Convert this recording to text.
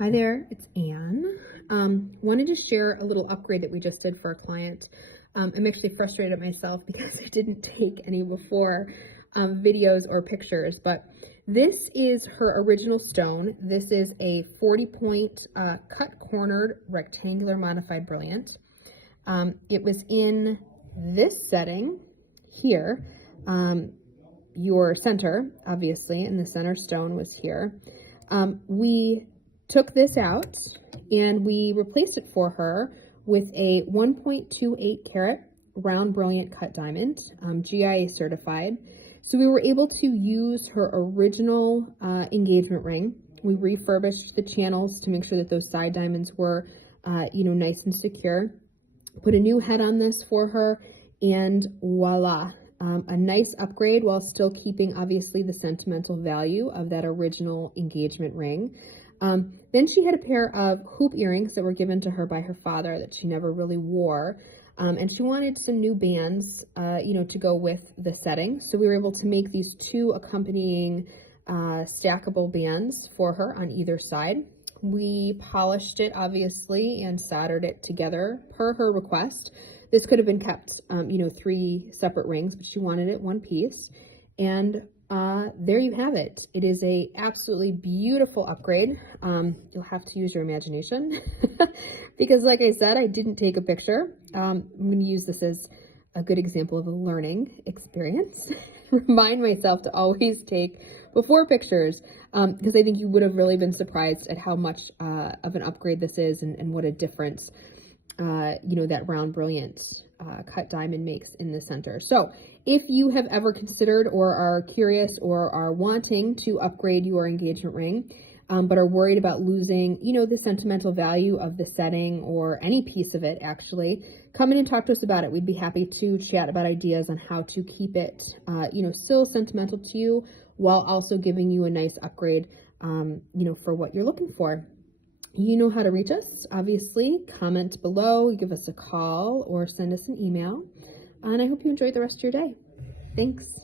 Hi there, it's Anne. Wanted to share a little upgrade that we just did for a client. I'm actually frustrated at myself because I didn't take any before videos or pictures, but this is her original stone. This is a 40-point cut cornered rectangular modified brilliant. It was in this setting here. Your center, obviously, and the center stone was here. We took this out and we replaced it for her with a 1.28 carat round brilliant cut diamond, GIA certified. So we were able to use her original engagement ring. We refurbished the channels to make sure that those side diamonds were, nice and secure. Put a new head on this for her, and voila. A nice upgrade while still keeping obviously the sentimental value of that original engagement ring. Then she had a pair of hoop earrings that were given to her by her father that she never really wore. And she wanted some new bands, to go with the setting. So we were able to make these two accompanying stackable bands for her on either side. We polished it obviously and soldered it together per her request. This could have been kept, 3 separate rings, but she wanted it one piece. And there you have it. It is a absolutely beautiful upgrade. You'll have to use your imagination because like I said, I didn't take a picture. I'm going to use this as a good example of a learning experience. Remind myself to always take before pictures because I think you would have really been surprised at how much of an upgrade this is and what a difference that round brilliant cut diamond makes in the center. So if you have ever considered or are curious or are wanting to upgrade your engagement ring, but are worried about losing, the sentimental value of the setting or any piece of it, actually, come in and talk to us about it. We'd be happy to chat about ideas on how to keep it, still sentimental to you while also giving you a nice upgrade, for what you're looking for. You know how to reach us, obviously. Comment below, give us a call, or send us an email. And I hope you enjoy the rest of your day. Thanks.